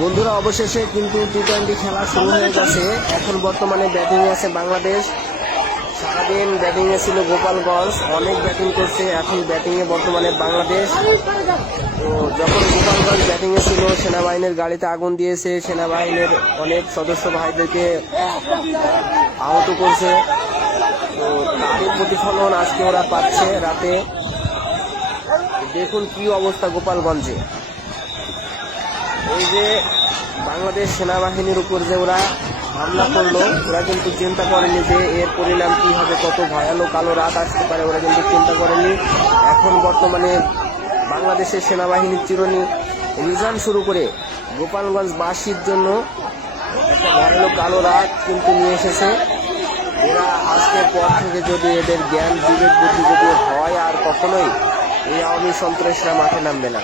বন্ধুরা অবশেষে কিন্তু টি-20 খেলা শুরু হয়ে গেছে। এখন বর্তমানে ব্যাটিংয়ে আছে বাংলাদেশ। সারাদিন ব্যাটিংয়ে ছিল গোপালগঞ্জ, অনেক ব্যাটিং করছে। এখন ব্যাটিংয়ে বর্তমানে বাংলাদেশ। তো যখন গোপালগঞ্জ ব্যাটিংয়ে ছিল, সেনাবাহিনীর গাড়িতে আগুন দিয়েছে, সেনাবাহিনীর অনেক সদস্য ভাইদেরকে আহত করছে। তো তারই প্রতিফলন আজকে ওরা পাচ্ছে রাতে। দেখুন কি অবস্থা গোপালগঞ্জে। এই যে বাংলাদেশ সেনাবাহিনীর উপর যে ওরা হামলা করলো, ওরা কিন্তু চিন্তা করেনি যে এর পরিণাম কি হবে, কত ভয়ানক কালো রাত আসতে পারে, ওরা কিন্তু চিন্তা করেনি। এখন বর্তমানে বাংলাদেশের সেনাবাহিনীর চিরুনি রিজার্ভ শুরু করে গোপালগঞ্জবাসীর জন্য একটা ভয়ানক কালো রাত কিন্তু নিয়ে এসেছে। এরা আজকের পর থেকে যদি এদের জ্ঞান বিবেক বুদ্ধি যদি হয়, আর কখনোই এই আওয়ামী সন্ত্রাসীরা মাঠে নামবে না।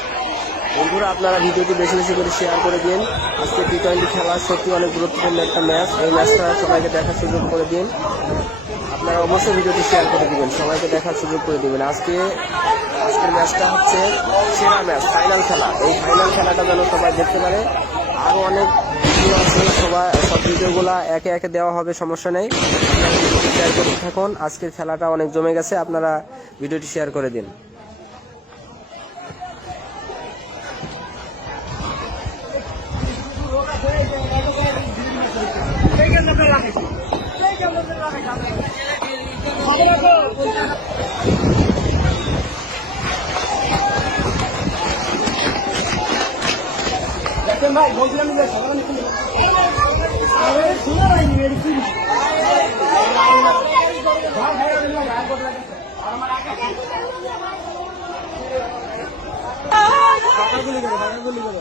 বন্ধুরা, আপনারা ভিডিওটি বেশি বেশি করে শেয়ার করে দিন। আজকে টি-20 খেলা সত্যি অনেক গুরুত্বপূর্ণ একটা ম্যাচ। এই ম্যাচটা সবাইকে দেখার সুযোগ করে দিন। আপনারা অবশ্যই ভিডিওটি শেয়ার করে দিবেন, সবাইকে দেখার সুযোগ করে দিবেন। আজকের ম্যাচটা হচ্ছে সেরা ম্যাচ, ফাইনাল খেলা। এই ফাইনাল খেলাটা যেন সবাই দেখতে পারে। আরও অনেক ভিডিও আছে, সব ভিডিওগুলো একে একে দেওয়া হবে, সমস্যা নেই। আপনারা ভিডিওটি শেয়ার করতে থাকুন। আজকের খেলাটা অনেক জমে গেছে, আপনারা ভিডিওটি শেয়ার করে দিন। ভাই বলছিলাম যে সাধারণ শোনা হয়নি মেডিসিন গুলি করো